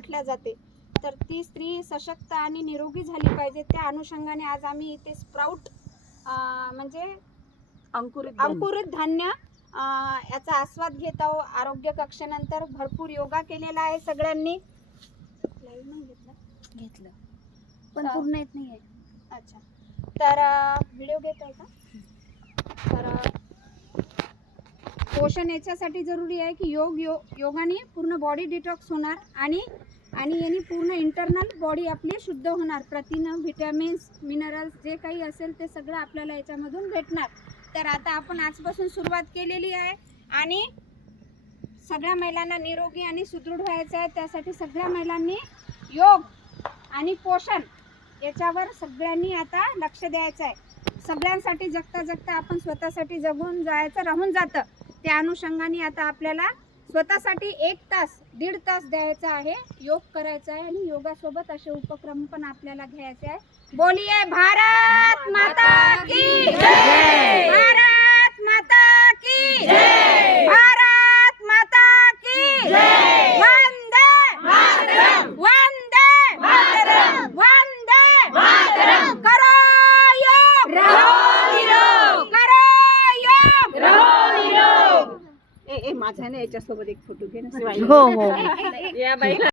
म्हटल्या जाते. तर ती स्त्री सशक्त आणि निरोगी झाली पाहिजे, त्या अनुषंगाने आज आम्ही इथे स्प्राउट म्हणजे अंकुरित धान्य याचा आस्वाद घेत आहोत. आरोग्य कक्षानंतर भरपूर योगा केलेला आहे सगळ्यांनी. लाईव्ह नाही घेतलं पण पूर्ण येत नाहीये. अच्छा, तर व्हिडिओ घेत आहे का? तर पोषण याच्यासाठी जरुरी आहे की योगाने पूर्ण बॉडी डिटॉक्स होणार आणि याने पूर्ण इंटरनल बॉडी आपली शुद्ध होणार. प्रथिनं, व्हिटॅमिन्स, मिनरल्स जे काही असेल ते सगळं आपल्याला याच्यामधून भेटणार. तर आता आपण आजपासून सुरुवात केलेली आहे आणि सगळ्या महिलांना निरोगी आणि सुदृढ व्हायचं आहे. त्यासाठी सगळ्या महिलांनी योग आणि पोषण याच्यावर सगळ्यांनी आता लक्ष द्यायचं आहे. सगळ्यांसाठी जगता जगता आपण स्वतःसाठी जगून जायचं राहून जातं. त्या अनुषंगाने आता आपल्याला स्वतःसाठी 1 तास 1.5 तास द्यायचा आहे, योग करायचा आहे आणि योगासोबत असे उपक्रम पण आपल्याला घ्यायचे आहे. बोलिये भारत माता की जय, भारत माता की जय, भारत माता की जय, वंदे मातरम, वंदे मातरम, वंदे मातरम. करो योग, रहो निरोग, करो योग, रहो निरोग. माझा ना याच्यासोबत एक फोटो घे ना. हो. या बाई.